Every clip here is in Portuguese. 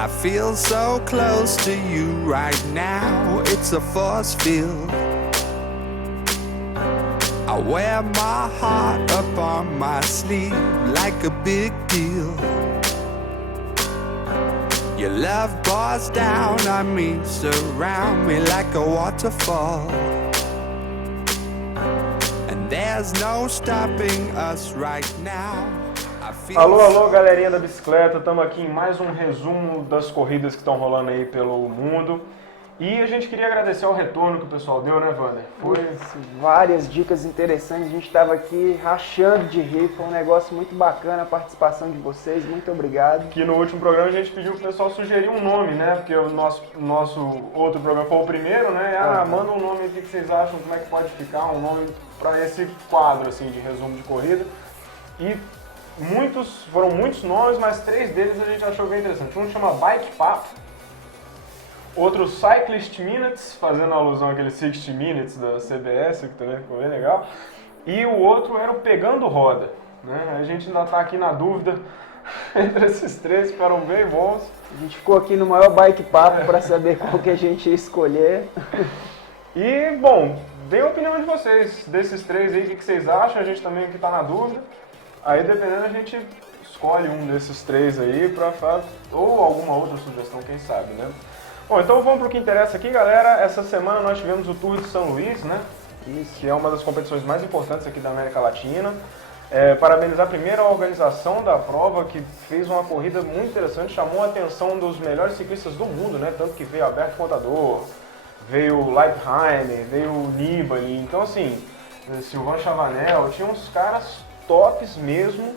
I feel so close to you right now, it's a force field. I wear my heart up on my sleeve like a big deal. Your love pours down on me, surround me like a waterfall. And there's no stopping us right now. Alô, alô, galerinha da bicicleta, estamos aqui em mais um resumo das corridas que estão rolando aí pelo mundo. E a gente queria agradecer ao retorno que o pessoal deu, né, Wander? Foi várias dicas interessantes, a gente estava aqui rachando de rir, foi um negócio muito bacana a participação de vocês, muito obrigado. Que no último programa a gente pediu pro pessoal sugerir um nome, né? Porque o nosso outro programa foi o primeiro, né? Manda um nome aqui que vocês acham, como é que pode ficar, um nome para esse quadro, assim, de resumo de corrida. E foram muitos nomes, mas 3 deles a gente achou bem interessante. Um chama Bike Papo, outro Cyclist Minutes, fazendo alusão àquele 60 Minutes da CBS, que também ficou bem legal. E o outro era o Pegando Roda, né? A gente ainda está aqui na dúvida entre esses 3, ficaram bem bons. A gente ficou aqui no maior Bike Papo para saber qual que a gente ia escolher. E, bom, dê a opinião de vocês, desses 3 aí, o que vocês acham, a gente também aqui está na dúvida. Aí, dependendo, a gente escolhe um desses 3 aí para fazer, ou alguma outra sugestão, quem sabe, né? Bom, então vamos para o que interessa aqui, galera. Essa semana nós tivemos o Tour de São Luís, né? Que é uma das competições mais importantes aqui da América Latina. Parabenizar primeiro a organização da prova, que fez uma corrida muito interessante, chamou a atenção dos melhores ciclistas do mundo, né? Tanto que veio Alberto Contador, veio o Leipheimer, veio o Nibali. Então, assim, Sylvain Chavanel, tinha uns caras tops mesmo.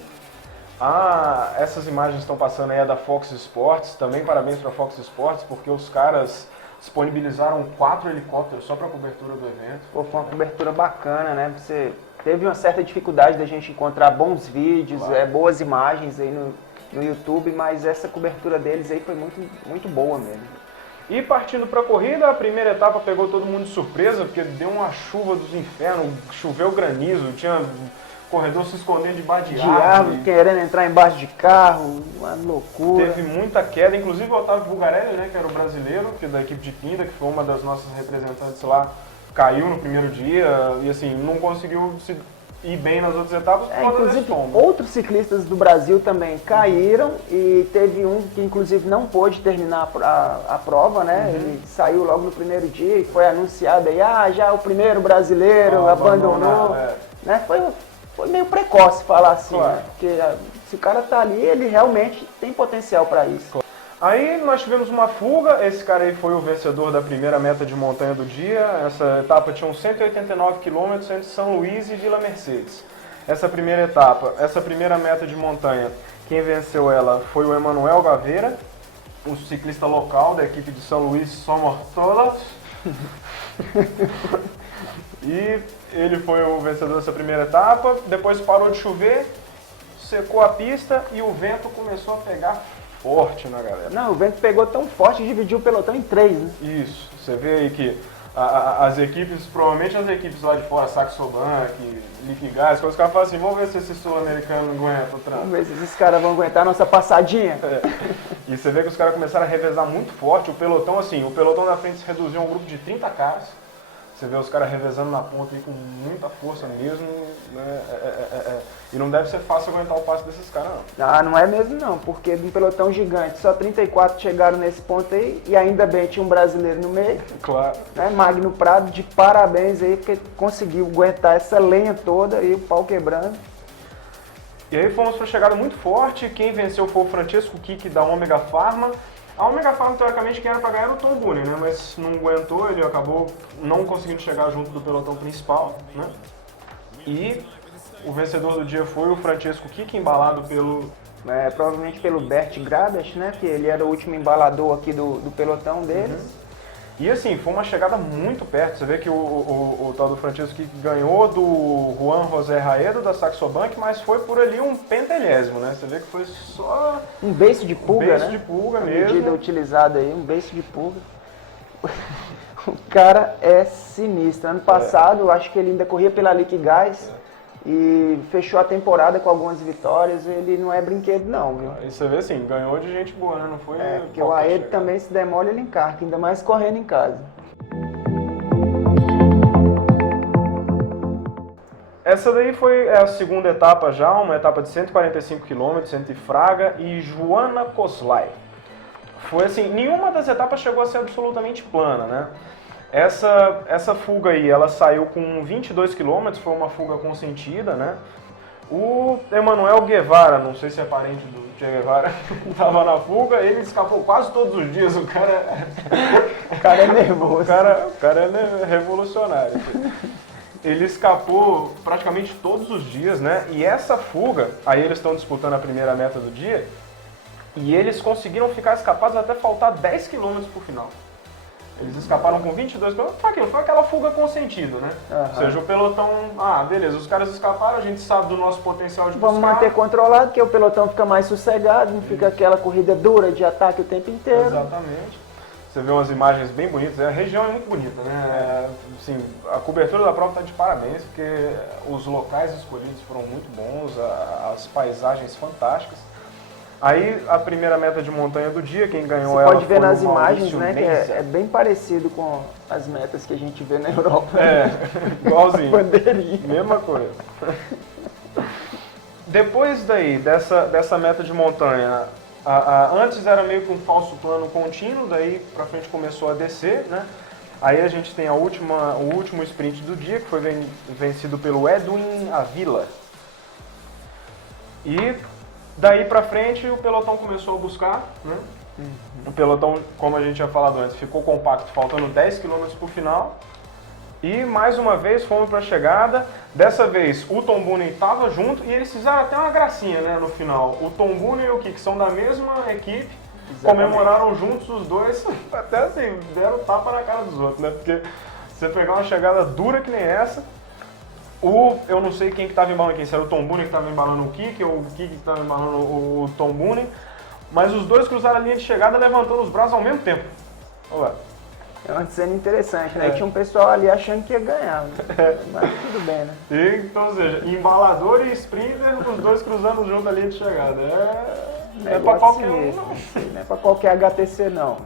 Essas imagens estão passando aí da Fox Sports, também parabéns para a Fox Sports, porque os caras disponibilizaram 4 helicópteros só para a cobertura do evento. Pô, foi uma cobertura bacana, né? Você teve uma certa dificuldade da gente encontrar bons vídeos, claro, boas imagens aí no YouTube, mas essa cobertura deles aí foi muito, muito boa mesmo. E partindo para a corrida, a primeira etapa pegou todo mundo de surpresa, porque deu uma chuva dos infernos, choveu granizo, tinha corredor se escondendo debaixo de árvore, querendo entrar embaixo de carro, uma loucura. Teve muita queda, inclusive o Otávio Bulgarelli, né, que era o brasileiro, que é da equipe de Pinda, que foi uma das nossas representantes lá, caiu no primeiro dia e assim, não conseguiu ir bem nas outras etapas por causa inclusive, desse tombo. Outros ciclistas do Brasil também caíram e teve um que inclusive não pôde terminar a prova, né? Ele saiu logo no primeiro dia e foi anunciado aí, já o primeiro brasileiro abandonou, né? Foi meio precoce falar assim, claro, né? Porque se o cara tá ali, ele realmente tem potencial para isso. Claro. Aí nós tivemos uma fuga, esse cara aí foi o vencedor da primeira meta de montanha do dia. Essa etapa tinha uns 189 km entre São Luís e Vila Mercedes. Essa primeira etapa, essa primeira meta de montanha, quem venceu ela foi o Emanuel Gaveira, um ciclista local da equipe de São Luís, Somos Todos. E ele foi o vencedor dessa primeira etapa, depois parou de chover, secou a pista e o vento começou a pegar forte na galera. Não, o vento pegou tão forte que dividiu o pelotão em 3, né? Isso, você vê aí que as equipes, provavelmente as equipes lá de fora, Saxo Bank, Liquigás, os caras falam assim, vamos ver se esse sul-americano aguenta o trânsito. Vamos ver se esses caras vão aguentar a nossa passadinha. E você vê que os caras começaram a revezar muito forte, o pelotão assim, o pelotão da frente se reduziu a um grupo de 30 caras. Você vê os caras revezando na ponta aí com muita força mesmo, né? E não deve ser fácil aguentar o passo desses caras, não. Não é mesmo não, porque de um pelotão gigante, só 34 chegaram nesse ponto aí, e ainda bem tinha um brasileiro no meio. Claro. Né? Magno Prado, de parabéns aí, porque conseguiu aguentar essa lenha toda e o pau quebrando. E aí fomos para a chegada muito forte, quem venceu foi o Francesco Kiki da Omega Pharma. A Omega Pharma, teoricamente, quem era para ganhar era o Tom Boonen, né? Mas não aguentou, ele acabou não conseguindo chegar junto do pelotão principal, né? E o vencedor do dia foi o Francesco Kiki, embalado pelo... provavelmente pelo Bert Gradas, né? Que ele era o último embalador aqui do pelotão deles. E assim, foi uma chegada muito perto. Você vê que o tal do Francesco Kiki ganhou do Juan José Raedo, da Saxo Bank, mas foi por ali um pentelésimo, né? Você vê que foi só... Um beiço de pulga, né? Um beiço de pulga mesmo. A medida utilizada aí, um beiço de pulga. O cara é sinistro. Ano passado, eu acho que ele ainda corria pela Liquigás. e fechou a temporada com algumas vitórias. Ele não é brinquedo não, viu? Aí você vê assim, ganhou de gente boa, né? Não foi... Porque o Aed também se demole, ele encarca, ainda mais correndo em casa. Essa daí foi a segunda etapa já, uma etapa de 145 km entre Fraga e Joana Koslay. Foi assim, nenhuma das etapas chegou a ser absolutamente plana, né? Essa fuga aí, ela saiu com 22 km, foi uma fuga consentida, né? O Emanuel Guevara, não sei se é parente do Che Guevara, estava na fuga, ele escapou quase todos os dias, o cara é nervoso. O cara é revolucionário. Ele escapou praticamente todos os dias, né? E essa fuga, aí eles estão disputando a primeira meta do dia, e eles conseguiram ficar escapados até faltar 10 km pro final. Eles escaparam com 22 km, foi aquela fuga consentida, né? Ou seja, o pelotão, beleza, os caras escaparam, a gente sabe do nosso potencial de buscar. Vamos manter controlado, que o pelotão fica mais sossegado, não fica aquela corrida dura de ataque o tempo inteiro. Exatamente. Você vê umas imagens bem bonitas, a região é muito bonita, né? Assim, a cobertura da prova está de parabéns, porque os locais escolhidos foram muito bons, as paisagens fantásticas. Aí a primeira meta de montanha do dia, quem ganhou ela foi o Você pode ver nas imagens, né, Neisa. que é bem parecido com as metas que a gente vê na Europa. Igualzinho. Bandeirinha. Mesma coisa. Depois daí, dessa meta de montanha, antes era meio que um falso plano contínuo, daí pra frente começou a descer, né? Aí a gente tem o último sprint do dia, que foi vencido pelo Edwin Avila. E daí pra frente o pelotão começou a buscar, né? O pelotão, como a gente tinha falado antes, ficou compacto, faltando 10 km pro final. E mais uma vez fomos para a chegada. Dessa vez o Tom Boonen estava junto e eles fizeram até uma gracinha, né, no final. O Tom Boonen e o Kik são da mesma equipe, comemoraram juntos os dois, até assim, deram tapa na cara dos outros, né? Porque você pegar uma chegada dura que nem essa, eu não sei quem que estava embalando quem, se era o Tom Boonen que estava embalando o Kik ou o Kik que estava embalando o Tom Boonen, mas os dois cruzaram a linha de chegada levantando os braços ao mesmo tempo. Olha lá. É uma cena interessante, né? E tinha um pessoal ali achando que ia ganhar, né? Mas tudo bem, né? Então, ou seja, embalador e sprinter, os dois cruzando junto ali de chegada. É pra qualquer um, não. Não é pra qualquer HTC, não.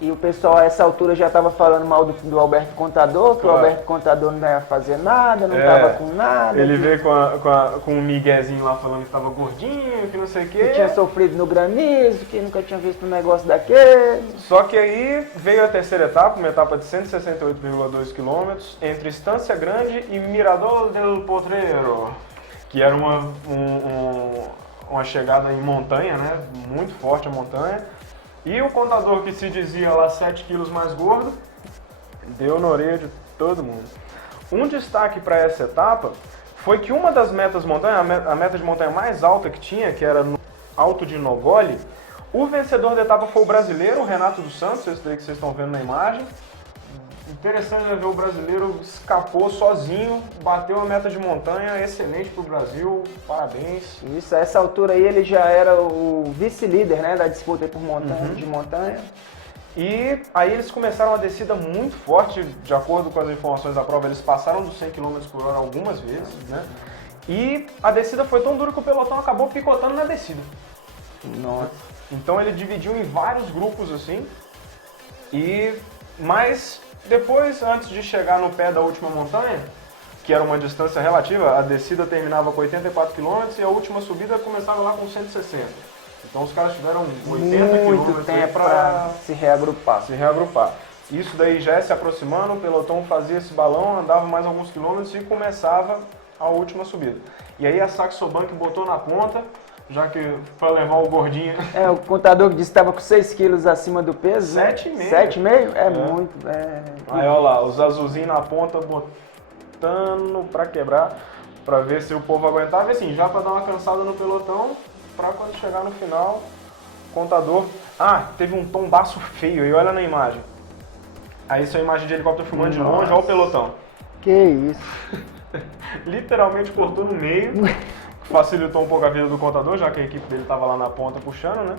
E o pessoal a essa altura já estava falando mal do Alberto Contador, que o Alberto Contador não ia fazer nada, não estava com nada. Ele veio com um miguezinho lá falando que estava gordinho, que não sei o quê. Que tinha sofrido no granizo, que nunca tinha visto um negócio daquele. Só que aí veio a terceira etapa, uma etapa de 168,2 km, entre Estância Grande e Mirador del Potrero, que era uma chegada em montanha, né? Muito forte a montanha. E o Contador, que se dizia lá 7 quilos mais gordo, deu na orelha de todo mundo. Um destaque para essa etapa foi que uma das metas montanha, a meta de montanha mais alta que tinha, que era no Alto de Nogoli, o vencedor da etapa foi o brasileiro, o Renato dos Santos, esse daí que vocês estão vendo na imagem. Interessante ver o brasileiro escapou sozinho, bateu a meta de montanha, excelente para o Brasil, parabéns. Isso, a essa altura aí ele já era o vice-líder, né, da disputa por montanha, de montanha. E aí eles começaram uma descida muito forte, de acordo com as informações da prova, eles passaram dos 100 km por hora algumas vezes, né? E a descida foi tão dura que o pelotão acabou picotando na descida. Nossa. Então ele dividiu em vários grupos assim, mas depois, antes de chegar no pé da última montanha, que era uma distância relativa, a descida terminava com 84 km e a última subida começava lá com 160. Então os caras tiveram 80 muito tempo para se reagrupar. Isso daí já se aproximando, o pelotão fazia esse balão, andava mais alguns quilômetros e começava a última subida. E aí a Saxo Bank botou na ponta, já que para levar o gordinho. O contador que disse que estava com 6 quilos acima do peso. 7,5. 7,5? É muito. Aí olha lá, os azulzinhos na ponta botando para quebrar, para ver se o povo aguentava. E assim, já para dar uma cansada no pelotão, para quando chegar no final, contador. Teve um tombaço feio, e olha na imagem. Aí essa é a imagem de helicóptero filmando de longe, olha o pelotão. Que isso. Literalmente cortou no meio. Facilitou um pouco a vida do contador, já que a equipe dele estava lá na ponta puxando, né?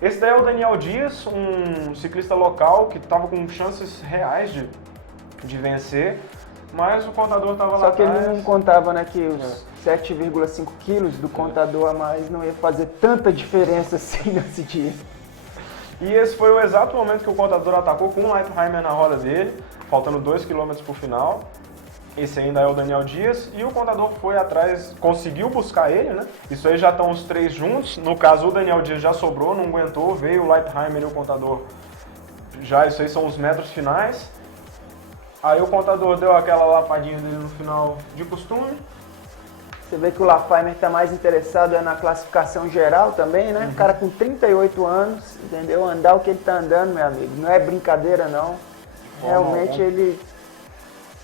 Esse daí é o Daniel Dias, um ciclista local que estava com chances reais de vencer, mas o contador estava lá Só que atrás. ele não contava, né, que os 7,5 quilos do contador a mais não ia fazer tanta diferença assim nesse dia. E esse foi o exato momento que o contador atacou com o Leipheimer na roda dele, faltando 2 km para o final. Esse ainda é o Daniel Dias, e o contador foi atrás, conseguiu buscar ele, né? Isso aí já estão os três juntos. No caso, o Daniel Dias já sobrou, não aguentou, veio o Leipheimer e o contador. Já isso aí são os metros finais. Aí o contador deu aquela lapadinha dele no final de costume. Você vê que o Leipheimer está mais interessado na classificação geral também, né? O cara com 38 anos, entendeu? Andar o que ele está andando, meu amigo. Não é brincadeira, não. Realmente ele,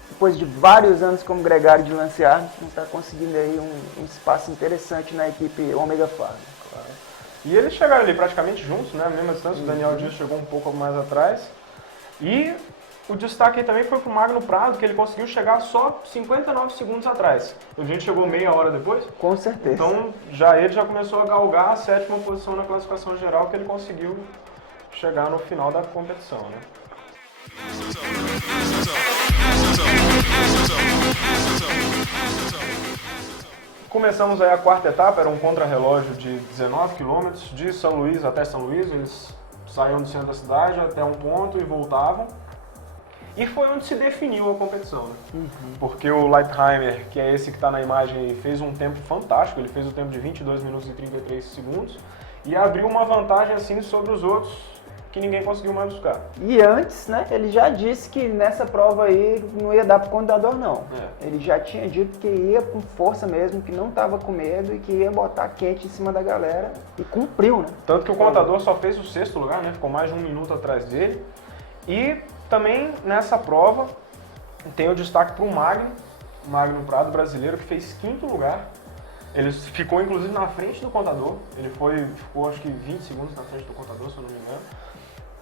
depois de vários anos como gregário de Lance Armstrong, está conseguindo aí um espaço interessante na equipe Omega Pharma. E eles chegaram ali praticamente juntos, né? A mesma distância, o Daniel Dias chegou um pouco mais atrás. E o destaque aí também foi pro Magno Prado, que ele conseguiu chegar só 59 segundos atrás. A gente chegou meia hora depois. Com certeza. Então ele já começou a galgar a 7ª posição na classificação geral, que ele conseguiu chegar no final da competição, né? Começamos aí a 4ª etapa, era um contrarrelógio de 19 km de São Luís até São Luís. Eles saíam do centro da cidade até um ponto e voltavam. E foi onde se definiu a competição, né? Porque o Leipheimer, que é esse que está na imagem, fez um tempo fantástico. Ele fez o tempo de 22 minutos e 33 segundos e abriu uma vantagem assim sobre os outros que ninguém conseguiu mais buscar. E antes, né, ele já disse que nessa prova aí não ia dar pro contador, não. Ele já tinha dito que ia com força mesmo, que não estava com medo e que ia botar quente em cima da galera. E cumpriu, né? Tanto que o contador só fez o 6º lugar, né? Ficou mais de 1 minuto atrás dele. E também nessa prova tem o destaque para o Magno Prado brasileiro, que fez 5º lugar. Ele ficou inclusive na frente do contador. Ele ficou acho que 20 segundos na frente do contador, se eu não me engano.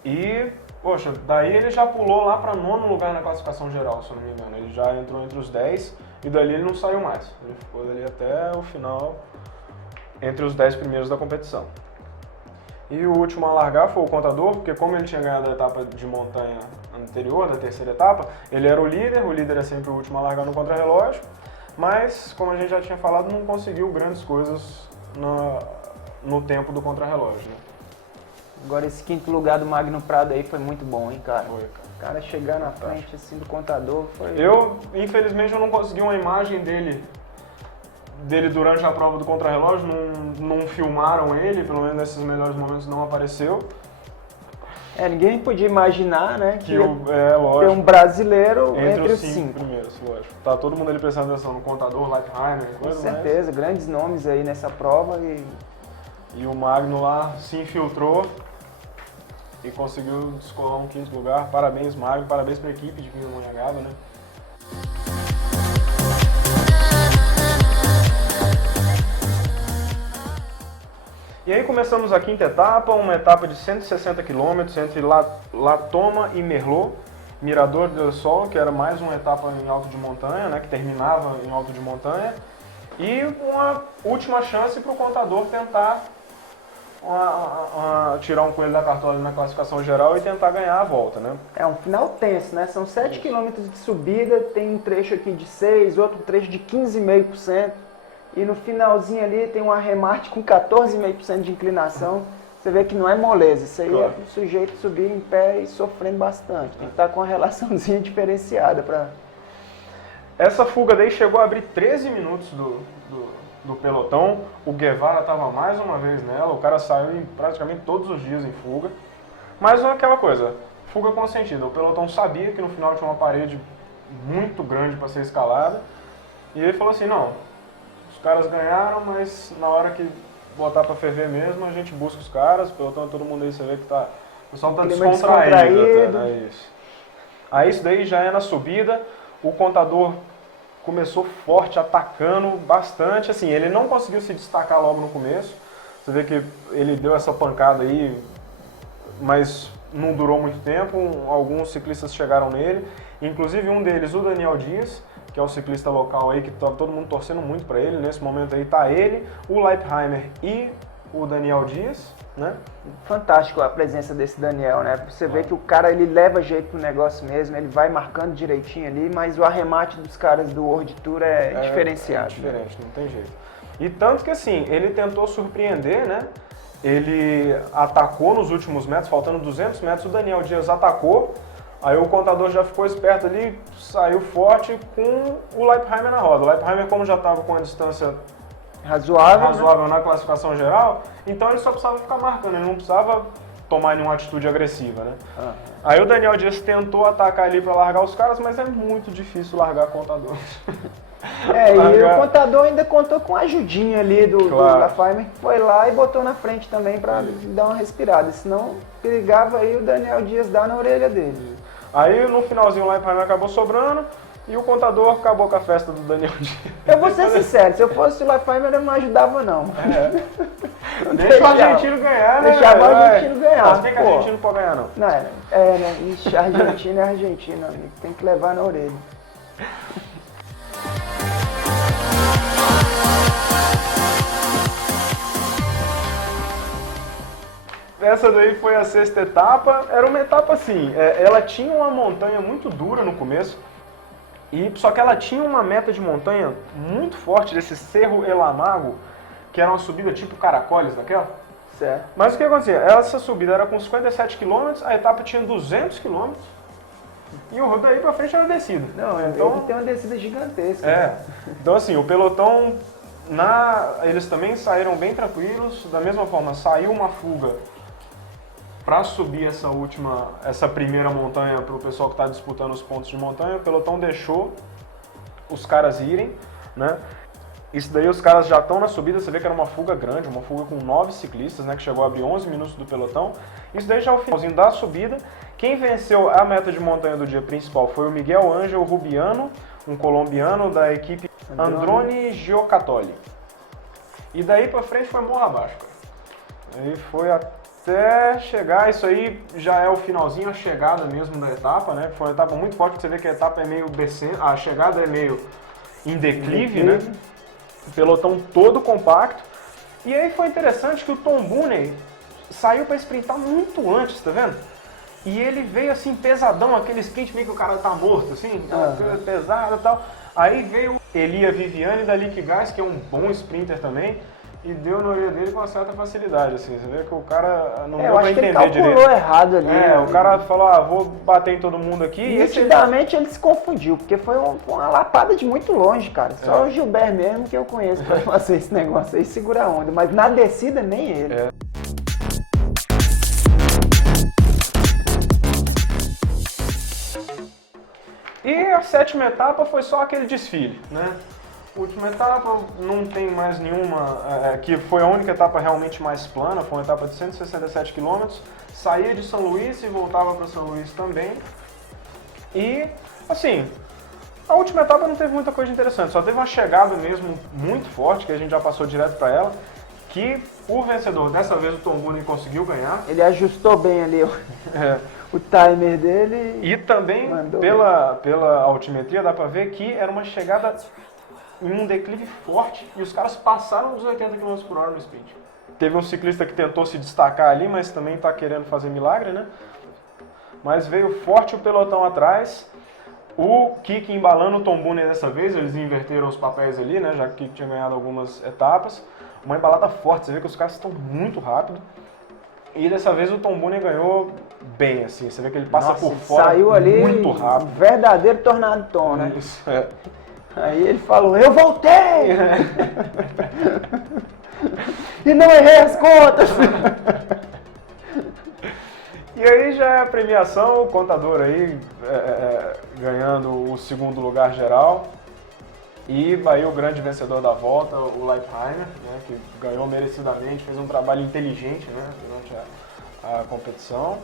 E, poxa, daí ele já pulou lá para 9º lugar na classificação geral, se eu não me engano. Ele já entrou entre os 10 e dali ele não saiu mais. Ele ficou dali até o final, entre os 10 primeiros da competição. E o último a largar foi o contador, porque como ele tinha ganhado a etapa de montanha anterior, da 3ª etapa, ele era o líder é sempre o último a largar no contrarrelógio, mas, como a gente já tinha falado, não conseguiu grandes coisas no tempo do contrarrelógio, né? Agora esse 5º lugar do Magno Prado aí foi muito bom, hein, cara? Foi, cara. O cara chegar na frente assim do contador foi... Infelizmente, eu não consegui uma imagem dele durante a prova do contrarrelógio, não filmaram ele, pelo menos nesses melhores momentos não apareceu. Ninguém podia imaginar, né, que ia lógico, ter um brasileiro entre os 5 5. primeiros, lógico. Tá todo mundo ali prestando atenção no contador, Leipheimer, Com coisa, certeza, grandes nomes aí nessa prova E o Magno lá se infiltrou e conseguiu descolar um 5º lugar. Parabéns, Magno, parabéns para a equipe de Pindamonhangaba, né? E aí começamos a 5ª etapa, uma etapa de 160 km entre La Toma e Merlot, Mirador del Sol, que era mais uma etapa em alto de montanha, né, que terminava em alto de montanha, e uma última chance para o contador tentar tirar um coelho da cartola na classificação geral e tentar ganhar a volta, né? É um final tenso, né? São 7 km de subida, tem um trecho aqui de 6, outro trecho de 15,5%. E no finalzinho ali tem um arremate com 14,5% de inclinação. Você vê que não é moleza, isso aí Claro. é para o sujeito subir em pé e sofrendo bastante. Tem que estar com uma relaçãozinha diferenciada para... Essa fuga daí chegou a abrir 13 minutos do pelotão. O Guevara estava mais uma vez nela, o cara saiu praticamente todos os dias em fuga. Mas não é aquela coisa, fuga consentida. O pelotão sabia que no final tinha uma parede muito grande para ser escalada. E ele falou assim, não, os caras ganharam, mas na hora que botar para ferver mesmo, a gente busca os caras. O pelotão, todo mundo aí, você vê que tá, o pessoal tá Clima descontraído. descontraído. Até, né? Isso. Aí isso daí já é na subida. O contador começou forte, atacando bastante. Assim, ele não conseguiu se destacar logo no começo. Você vê que ele deu essa pancada aí, mas não durou muito tempo. Alguns ciclistas chegaram nele, inclusive um deles, o Daniel Dias, que é o ciclista local aí, que tá todo mundo torcendo muito para ele. Nesse momento aí tá ele, o Leipheimer e o Daniel Dias, né? Fantástico a presença desse Daniel, né? Você vê que o cara, ele leva jeito pro negócio mesmo, ele vai marcando direitinho ali, mas o arremate dos caras do World Tour é diferenciado. É diferente, não tem jeito. E tanto que assim, ele tentou surpreender, né? Ele atacou nos últimos metros, faltando 200 metros, o Daniel Dias atacou, aí o contador já ficou esperto ali, saiu forte com o Leipheimer na roda. O Leipheimer, como já estava com a distância razoável, na classificação geral, então ele só precisava ficar marcando, ele não precisava tomar nenhuma atitude agressiva, né? Aí o Daniel Dias tentou atacar ali para largar os caras, mas é muito difícil largar contador. E o contador ainda contou com a ajudinha ali do Leipheimer, que foi lá e botou na frente também para dar uma respirada, senão perigava aí o Daniel Dias dar na orelha dele. Aí no finalzinho o Leipheimer acabou sobrando, e o contador acabou com a festa do Daniel Dias. Eu vou ser sincero, se eu fosse o Leipheimer eu não ajudava não. Deixa o argentino ganhar, né? Deixava o argentino ganhar. Mas tem que argentino não pode ganhar, não. Não, né? Ixi, Argentina é Argentina, amigo. Tem que levar na orelha. Essa daí foi a sexta etapa. Era uma etapa assim, ela tinha uma montanha muito dura no começo, só que ela tinha uma meta de montanha muito forte desse Cerro El Amago, que era uma subida tipo Caracoles daquela. Certo. Mas o que acontecia? Essa subida era com 57 km, a etapa tinha 200 km e o daí pra frente era descida. Não, então tem uma descida gigantesca. Então assim, o pelotão, eles também saíram bem tranquilos, da mesma forma, saiu uma fuga para subir essa primeira montanha para o pessoal que está disputando os pontos de montanha. O pelotão deixou os caras irem, né? Isso daí os caras já estão na subida, você vê que era uma fuga grande, uma fuga com 9 ciclistas, né? Que chegou a abrir 11 minutos do pelotão. Isso daí já é o finalzinho da subida. Quem venceu a meta de montanha do dia principal foi o Miguel Ángel Rubiano, um colombiano da equipe Androni Giocattoli. E daí para frente foi morra abaixo, cara. Aí foi até chegar, isso aí já é o finalzinho, a chegada mesmo da etapa, né? Foi uma etapa muito forte, você vê que a etapa é meio descendo, a chegada é meio em declive, né? O pelotão todo compacto. E aí foi interessante que o Tom Boonen saiu para sprintar muito antes, tá vendo? E ele veio assim pesadão, aquele sprint meio que o cara tá morto, assim, pesado e tal. Aí veio Elia Viviani da Lick Gás, que é um bom sprinter também, e deu na orelha dele com uma certa facilidade, assim. Você vê que o cara não deu pra entender direito. Ele calculou errado ali. O cara falou, vou bater em todo mundo aqui. E nitidamente ele se confundiu, porque foi uma lapada de muito longe, cara. Só o Gilbert mesmo que eu conheço pra fazer esse negócio aí, segura a onda. Mas na descida, nem ele. E a sétima etapa foi só aquele desfile, né? Última etapa, não tem mais nenhuma, que foi a única etapa realmente mais plana, foi uma etapa de 167 km, saía de São Luís e voltava para São Luís também. E, assim, a última etapa não teve muita coisa interessante, só teve uma chegada mesmo muito forte, que a gente já passou direto para ela, que o vencedor, dessa vez o Tom Boonen conseguiu ganhar. Ele ajustou bem ali o timer dele. E também, pela altimetria, dá para ver que era uma chegada em um declive forte e os caras passaram dos 80 km por hora no sprint. Teve um ciclista que tentou se destacar ali, mas também está querendo fazer milagre, né? Mas veio forte o pelotão atrás, o Kiki embalando o Tom Boonen dessa vez, eles inverteram os papéis ali, né? Já que o Kiki tinha ganhado algumas etapas. Uma embalada forte, você vê que os caras estão muito rápido. E dessa vez o Tom Boonen ganhou bem, assim, você vê que ele passa por fora saiu ali muito rápido. Um verdadeiro tornado Tom, né? Isso, Aí ele falou, eu voltei! E não errei as contas! E aí já é a premiação, o contador aí ganhando o segundo lugar geral. E aí o grande vencedor da volta, o Leipheimer, né, que ganhou merecidamente, fez um trabalho inteligente, né, durante a competição.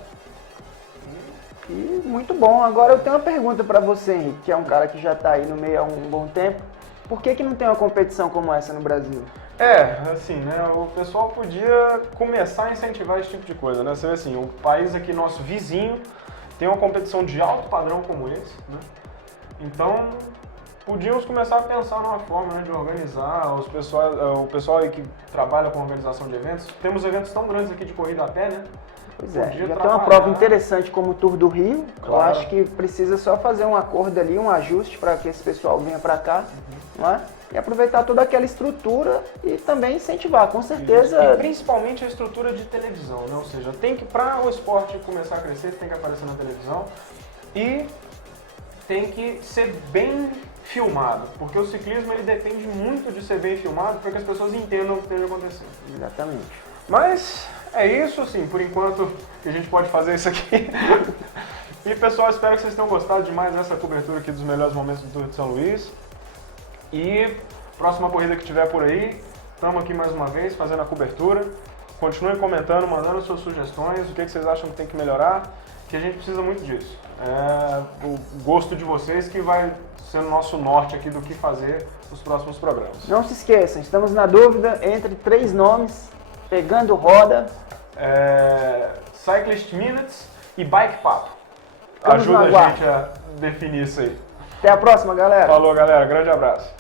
E muito bom. Agora eu tenho uma pergunta para você, Henrique, que é um cara que já está aí no meio há um bom tempo. Por que não tem uma competição como essa no Brasil? Assim, né, o pessoal podia começar a incentivar esse tipo de coisa, né? Você vê assim, o país aqui, nosso vizinho, tem uma competição de alto padrão como esse, né? Então, podíamos começar a pensar numa forma, né, de organizar o pessoal aí que trabalha com organização de eventos. Temos eventos tão grandes aqui de corrida a pé, né? Pois é, Podia já tem uma trabalhar. prova interessante como o Tour do Rio. Eu Claro. acho que precisa só fazer um acordo ali, um ajuste para que esse pessoal venha para cá, não é? E aproveitar toda aquela estrutura e também incentivar, com certeza. E principalmente a estrutura de televisão, né? Ou seja, tem que, para o esporte começar a crescer, tem que aparecer na televisão e tem que ser bem filmado, porque o ciclismo ele depende muito de ser bem filmado para que as pessoas entendam o que esteja acontecendo. Exatamente. Mas é isso, assim, por enquanto que a gente pode fazer isso aqui. E pessoal, espero que vocês tenham gostado demais dessa cobertura aqui dos melhores momentos do Tour de São Luís. E próxima corrida que tiver por aí, estamos aqui mais uma vez fazendo a cobertura. Continuem comentando, mandando suas sugestões, o que vocês acham que tem que melhorar, que a gente precisa muito disso. É o gosto de vocês que vai ser o nosso norte aqui do que fazer nos próximos programas. Não se esqueçam, estamos na dúvida entre 3 nomes, pegando roda. Cyclist Minutes e Bike Papo. Estamos no Ajuda a aguardo. gente a definir isso aí. Até a próxima, galera. Falou, galera. Grande abraço.